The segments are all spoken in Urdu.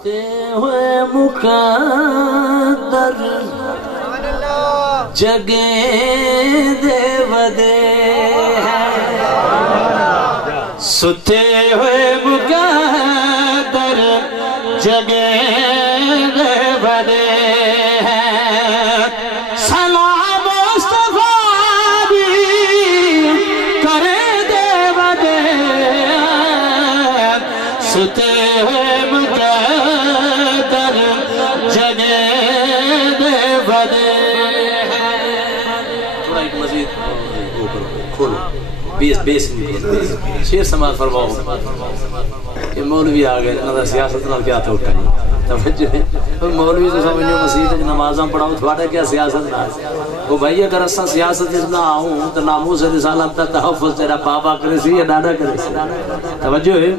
ستے ہوئے مقدر جگیں دے ودے ستے ہوئے مقدر جگیں دے ودے سلام مصطفیٰ بھی کرے دے ودے ستے ہوئے مقدر جگیں دے ودے تھوڑا ایک مزید کھولو بیس شیر سماعت فرماؤ کہ مولوی آگئے انہوں سیاست نال کیا توقع نہیں توجہ ہے مولوی تو سمجھو مسیح نمازاں پڑھاؤ تھوڑا کیا سیاست نہ وہ بھائی اگر اساں سیاست نہ آؤں تو ناموس رسالت تا تحفظ تیرا پاپا کرے سی یا ڈاڈا کرے سی توجہ ہے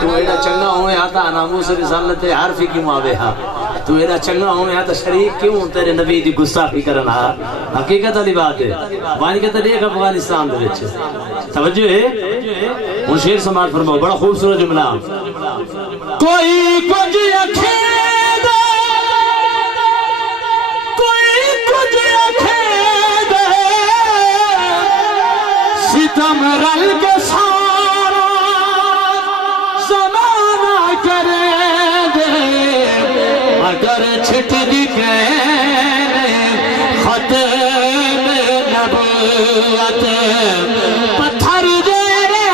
تو ایڈا چنگا ہوئے آتا ناموس رسالت حرفی کیوں آوے ہاں تو ایڈا چنگا ہوئے آتا شریک کیوں تیرے نبی دی گستاخی کرنا حقیقت علی بات ہے وانی کہتا دیکھ افغانستان دے وچ توجہ ہے وہ شیر سماعت فرماؤ بڑا خوبصورت جملہ کوئی کچھ اکھے دے کوئی کچھ اکھے دے ستم رل کے سارا زمانہ کرے دے اگر چھٹ دکھے ختم نبوت پتھر دے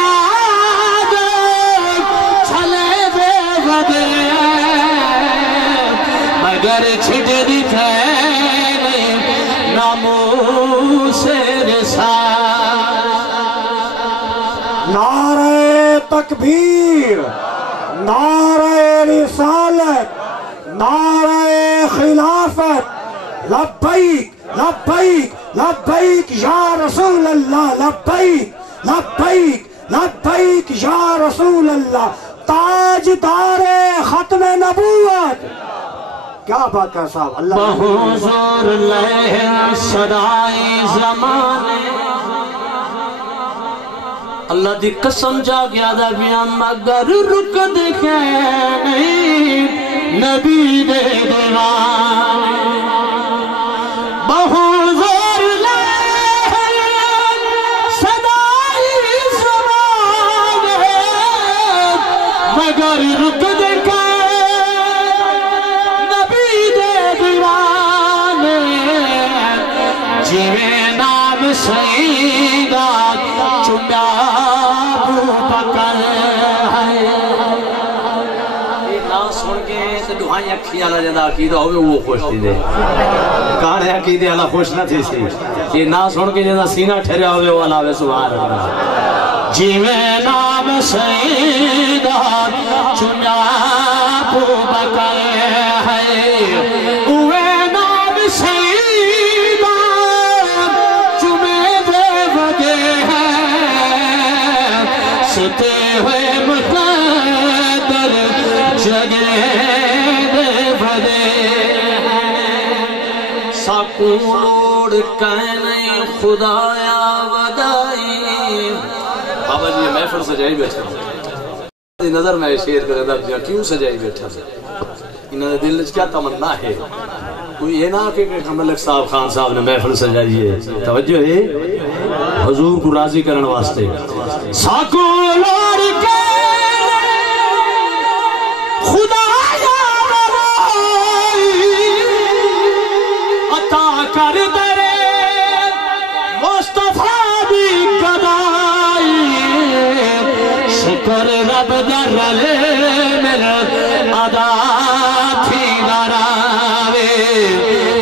آگے چھلے بے ودے مگر چھٹ دکھے ناموس رسالت نعرہ تکبیر نعرہ رسالت نعرہ خلافت لبیک لبیک لبیک یا رسول اللہ لبیک لبیک لبیک یا رسول اللہ تاجدار ختم نبوت کیا بات ہے صاحب اللہ بحضور لہر صدائی زمانے اللہ دی قسم جا گیا دا بیان مگر رک دکھے نہیں نبی دے دیوان بحضور لہر صدائی زمانے مگر رک دکھے جیویں نام سیدہ چمیا ابو بکر ہے نا سن کے تے دعائیں اکھی والا جندا عقیدہ ہوے وہ خوش تھی دے کانے عقیدے والا خوش نہ تھی سی کہ نا سن کے جندا سینہ ٹھہریا ہوے وہ والا سبحان اللہ جیویں نام سیدہ چمیا ابو بکر ہے ستے ہوئے مقدر جگے دے ودے ساکوں لوڑ کہنے خدایا ودائی بابا جی یہ محفل سجائی بیٹھا نظر میں شیر کر رہا تھا کیوں سجائی بیٹھا انہوں نے دل کیا تمنا ہے کوئی یہ نہ کہ ملک صاحب خان صاحب نے محفل سجائی ہے توجہ ہے حضور کو راضی کرنے واسطے ساکو لوڑ کے خدا یا عطا کر درے مصطفیٰ بھی قدائی شکر رب در لے میرا ادا تھی نراوے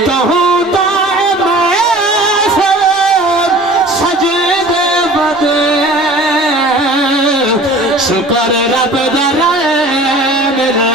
کہوں دائے محفل سجدے بدے شکر رب در میرا